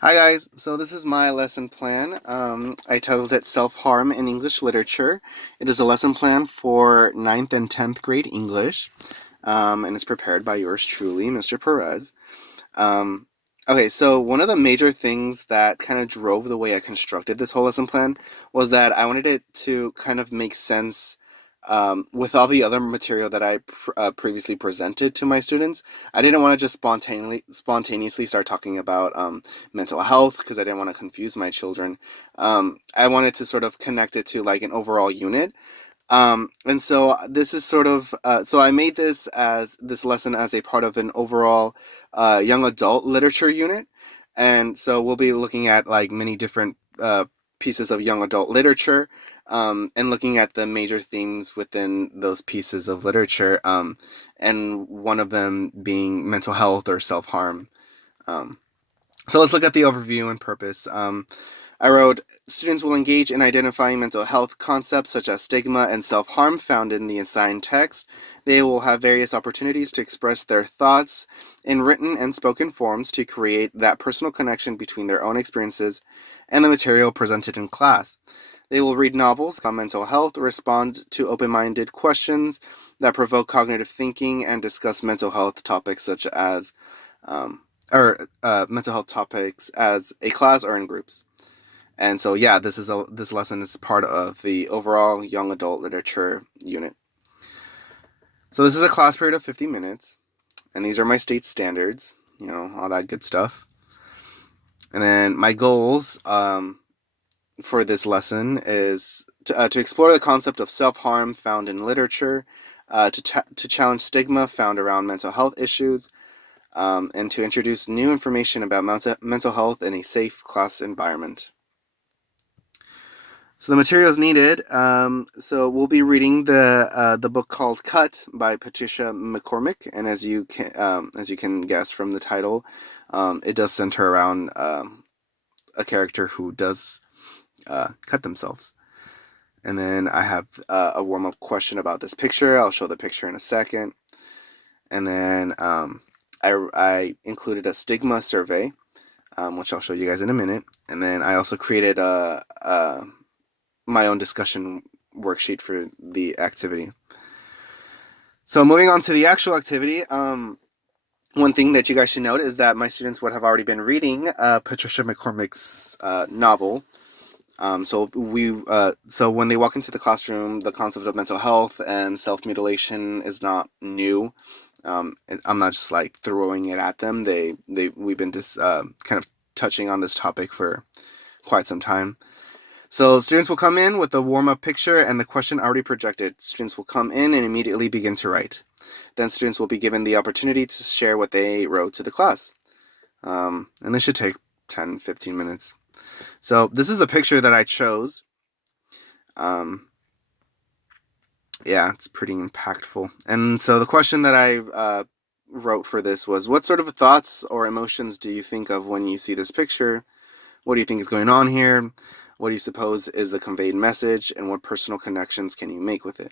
Hi guys, so this is my lesson plan. I titled it Self-Harm in English Literature. It is a lesson plan for ninth and 10th grade English, and it's prepared by yours truly, Mr. Perez. Um, okay, so one of the major things that kind of drove the way I constructed this whole lesson plan was that I wanted it to kind of make sense with all the other material that I previously presented to my students. I didn't want to just spontaneously start talking about mental health because I didn't want to confuse my children. I wanted to sort of connect it to like an overall unit. And so this is sort of so I made this lesson as a part of an overall young adult literature unit, and so we'll be looking at like many different pieces of young adult literature, and looking at the major themes within those pieces of literature, and one of them being mental health or self harm. Um, so let's look at the overview and purpose. I wrote, students will engage in identifying mental health concepts such as stigma and self-harm found in the assigned text. They will have various opportunities to express their thoughts in written and spoken forms to create that personal connection between their own experiences and the material presented in class. They will read novels on mental health, respond to open-minded questions that provoke cognitive thinking, and discuss mental health topics such as um, mental health topics as a class or in groups. And so, yeah, this lesson is part of the overall young adult literature unit. So this is a class period of 50 minutes, and these are my state standards, all that good stuff. And then my goals for this lesson is to explore the concept of self-harm found in literature, to challenge stigma found around mental health issues, and to introduce new information about mental health in a safe class environment. So the materials needed. So we'll be reading the book called Cut by Patricia McCormick, and as you can guess from the title, it does center around a character who does cut themselves. And then I have a warm up question about this picture. I'll show the picture in a second. And then I included a stigma survey, which I'll show you guys in a minute. And then I also created my own discussion worksheet for the activity. So moving on to the actual activity, one thing that you guys should note is that my students would have already been reading Patricia McCormick's novel. So when they walk into the classroom, the concept of mental health and self mutilation is not new. I'm not just like throwing it at them. We've been just kind of touching on this topic for quite some time. So students will come in with the warm-up picture and the question already projected. Students will come in and immediately begin to write. Then students will be given the opportunity to share what they wrote to the class. And this should take 10, 15 minutes. So this is the picture that I chose. Yeah, it's pretty impactful. And so the question that I wrote for this was, what sort of thoughts or emotions do you think of when you see this picture? What do you think is going on here? What do you suppose is the conveyed message, and what personal connections can you make with it?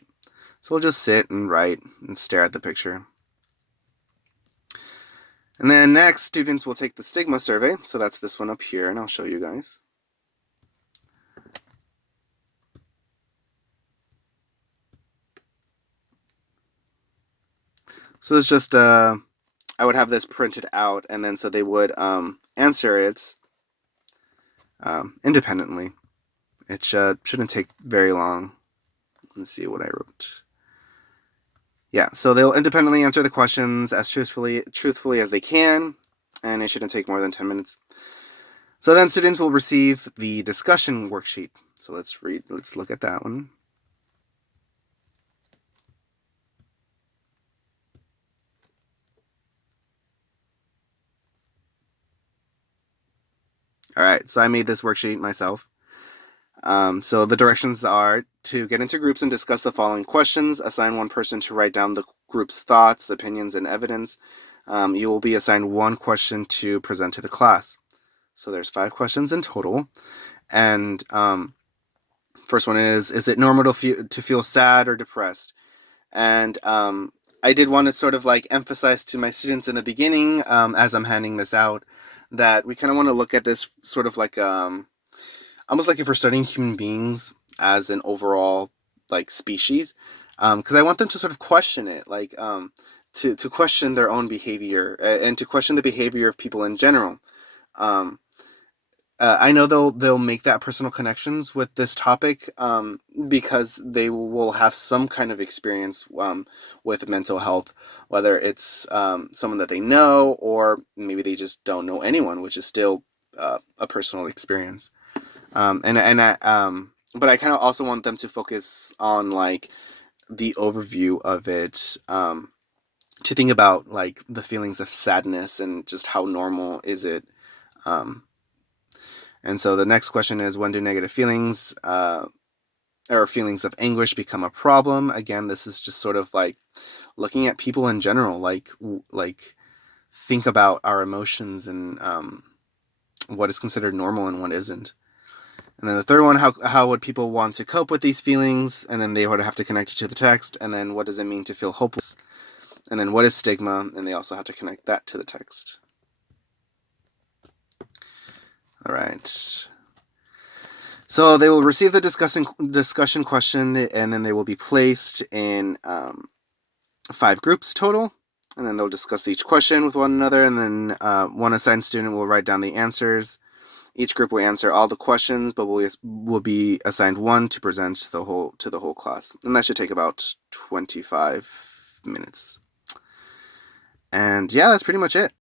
So we'll just sit and write and stare at the picture. And then next, students will take the stigma survey. So that's this one up here, and I'll show you guys. So it's just, I would have this printed out, and then so they would answer it independently. It shouldn't take very long. Let's see what I wrote. Yeah, so they'll independently answer the questions as truthfully as they can, and it shouldn't take more than 10 minutes. So then students will receive the discussion worksheet. So let's look at that one. All right, so I made this worksheet myself. So the directions are to get into groups and discuss the following questions. Assign one person to write down the group's thoughts, opinions, and evidence. You will be assigned one question to present to the class. So there's 5 questions in total. And first one is it normal to feel sad or depressed? And I did want to sort of like emphasize to my students in the beginning, as I'm handing this out, that we kind of want to look at this sort of like almost like if we're studying human beings as an overall like species, because I want them to sort of question it, like to question their own behavior and to question the behavior of people in general. Um, I know they'll make that personal connections with this topic because they will have some kind of experience with mental health, whether it's someone that they know or maybe they just don't know anyone, which is still a personal experience. But I kind of also want them to focus on like the overview of it, to think about like the feelings of sadness and just how normal is it. Um, and so the next question is, when do negative feelings or feelings of anguish become a problem? Again, this is just sort of like looking at people in general, like think about our emotions and what is considered normal and what isn't. And then the third one, how would people want to cope with these feelings? And then they would have to connect it to the text. And then what does it mean to feel hopeless? And then what is stigma? And they also have to connect that to the text. All right. So they will receive the discussion question, and then they will be placed in 5 groups total. And then they'll discuss each question with one another. And then one assigned student will write down the answers. Each group will answer all the questions, but will be assigned one to present to the whole class, and that should take about 25 minutes. And yeah, that's pretty much it.